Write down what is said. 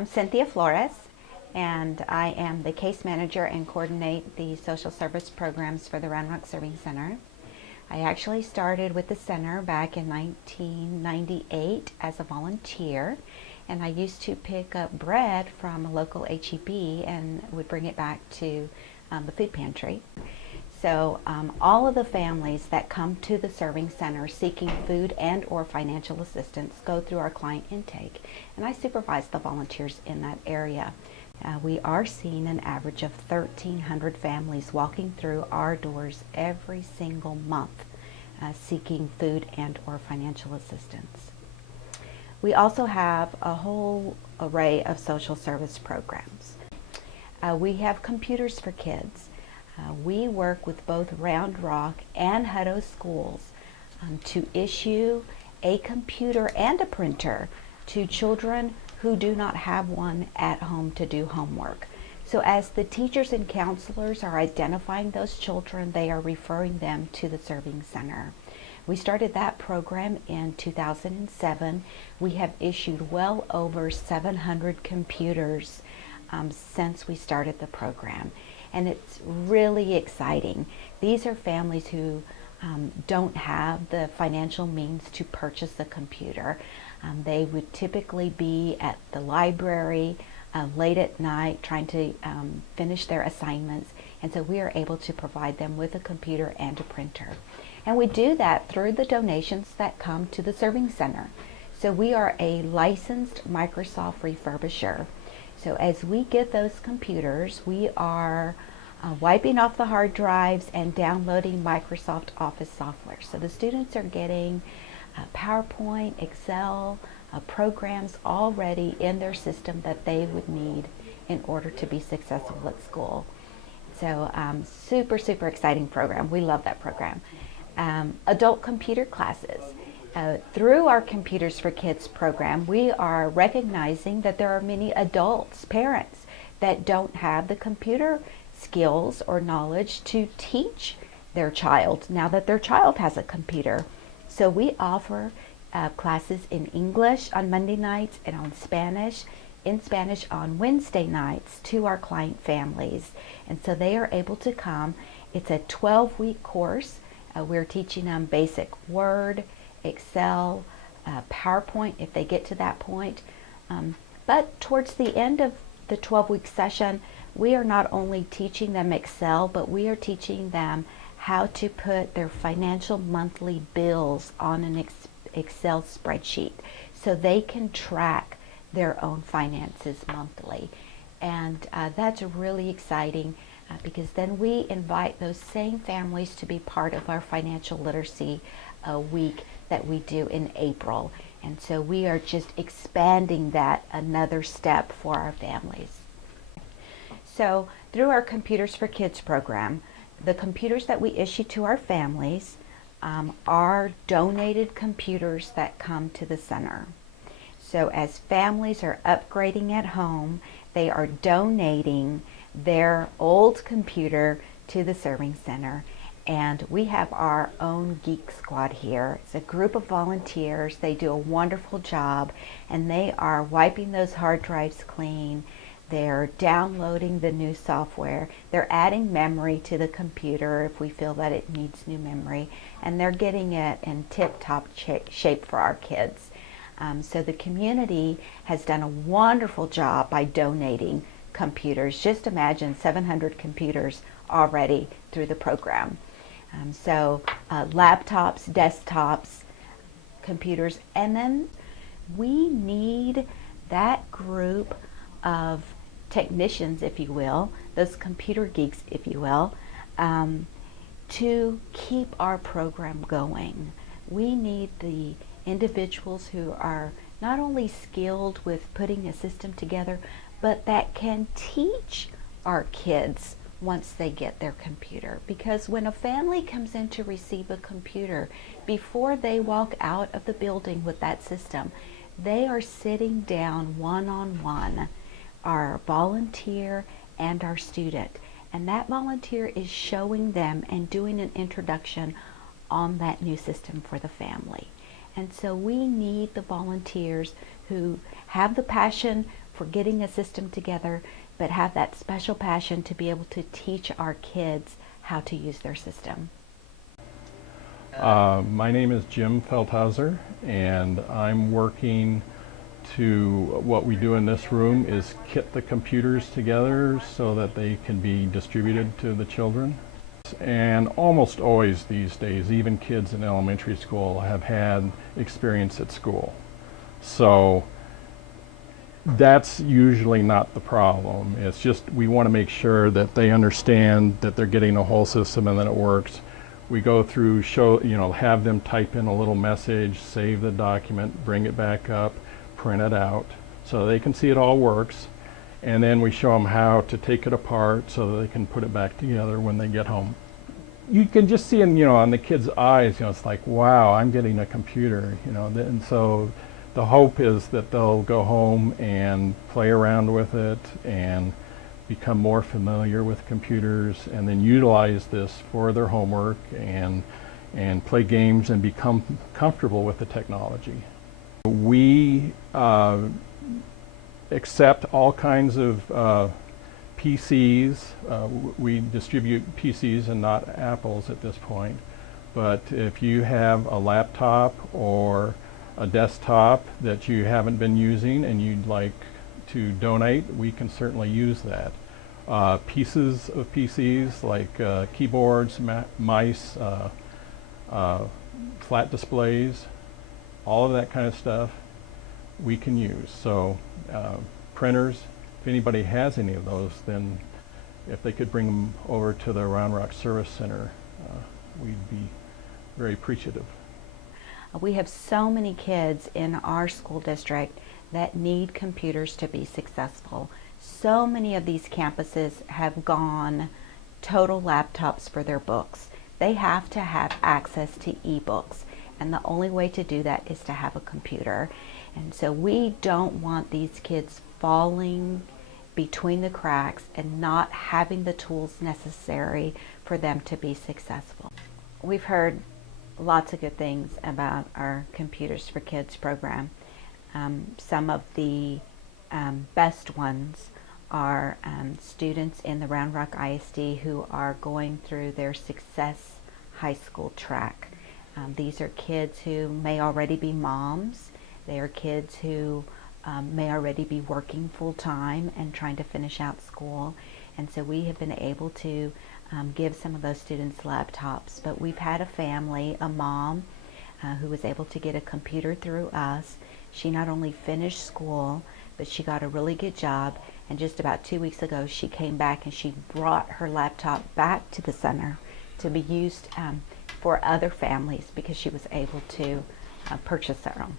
I'm Cynthia Flores, and I am the case manager and coordinate the social service programs for the Round Rock Serving Center. I actually started with the center back in 1998 as a volunteer, and I used to pick up bread from a local HEB and would bring it back to the food pantry. So all of the families that come to the serving center seeking food and or financial assistance go through our client intake, and I supervise the volunteers in that area. We are seeing an average of 1,300 families walking through our doors every single month seeking food and or financial assistance. We also have a whole array of social service programs. We have computers for kids. We work with both Round Rock and Hutto schools to issue a computer and a printer to children who do not have one at home to do homework. So as the teachers and counselors are identifying those children, they are referring them to the Serving Center. We started that program in 2007. We have issued well over 700 computers since we started the program. And it's really exciting. These are families who don't have the financial means to purchase a computer. They would typically be at the library late at night trying to finish their assignments, and so we are able to provide them with a computer and a printer. And we do that through the donations that come to the Serving Center. So we are a licensed Microsoft refurbisher. So as we get those computers, we are wiping off the hard drives and downloading Microsoft Office software. So the students are getting PowerPoint, Excel, programs already in their system that they would need in order to be successful at school. So super, super exciting program. We love that program. Adult computer classes. Through our Computers for Kids program, we are recognizing that there are many adults, parents, that don't have the computer skills or knowledge to teach their child now that their child has a computer. So we offer classes in English on Monday nights and in Spanish on Wednesday nights to our client families. And so they are able to come. It's a 12-week course. We're teaching them basic Word, Excel, PowerPoint if they get to that point. But towards the end of the 12-week session, we are not only teaching them Excel, but we are teaching them how to put their financial monthly bills on an Excel spreadsheet so they can track their own finances monthly. And that's really exciting because then we invite those same families to be part of our financial literacy week that we do in April. And so we are just expanding that another step for our families. So through our Computers for Kids program, the computers that we issue to our families are donated computers that come to the center. So as families are upgrading at home, they are donating their old computer to the Serving Center. And we have our own Geek Squad here. It's a group of volunteers. They do a wonderful job, and they are wiping those hard drives clean. They're downloading the new software. They're adding memory to the computer if we feel that it needs new memory, and they're getting it in tip-top shape for our kids. So the community has done a wonderful job by donating computers. Just imagine 700 computers already through the program. So laptops, desktops, computers, and then we need that group of technicians, if you will, those computer geeks, if you will, to keep our program going. We need the individuals who are not only skilled with putting a system together, but that can teach our kids once they get their computer. Because when a family comes in to receive a computer, before they walk out of the building with that system, they are sitting down one-on-one, our volunteer and our student. And that volunteer is showing them and doing an introduction on that new system for the family. And so we need the volunteers who have the passion for getting a system together, but have that special passion to be able to teach our kids how to use their system. My name is Jim Feldhauser, and I'm working to, what we do in this room is kit the computers together so that they can be distributed to the children. And almost always these days, even kids in elementary school have had experience at school. So that's usually not the problem. It's just we want to make sure that they understand that they're getting a whole system and that it works. We go through, have them type in a little message, save the document, bring it back up, print it out so they can see it all works. And then we show them how to take it apart so that they can put it back together when they get home. You can just see on the kids' eyes, it's like, wow, I'm getting a computer, and so the hope is that they'll go home and play around with it and become more familiar with computers, and then utilize this for their homework and play games and become comfortable with the technology. We accept all kinds of PCs. We distribute PCs and not Apples at this point. But if you have a laptop or a desktop that you haven't been using and you'd like to donate, we can certainly use that. Pieces of PCs like keyboards, mice, flat displays, all of that kind of stuff we can use. So printers, if anybody has any of those, then if they could bring them over to the Round Rock Service Center, we'd be very appreciative. We have so many kids in our school district that need computers to be successful. So many of these campuses have gone total laptops for their books. They have to have access to ebooks, and the only way to do that is to have a computer. And so we don't want these kids falling between the cracks and not having the tools necessary for them to be successful. We've heard lots of good things about our Computers for Kids program. Some of the best ones are students in the Round Rock ISD who are going through their Success High School track. These are kids who may already be moms. They are kids who may already be working full-time and trying to finish out school. And so we have been able to give some of those students laptops. But we've had a family, a mom, who was able to get a computer through us. She not only finished school, but she got a really good job. And just about 2 weeks ago, she came back and she brought her laptop back to the center to be used for other families because she was able to purchase her own.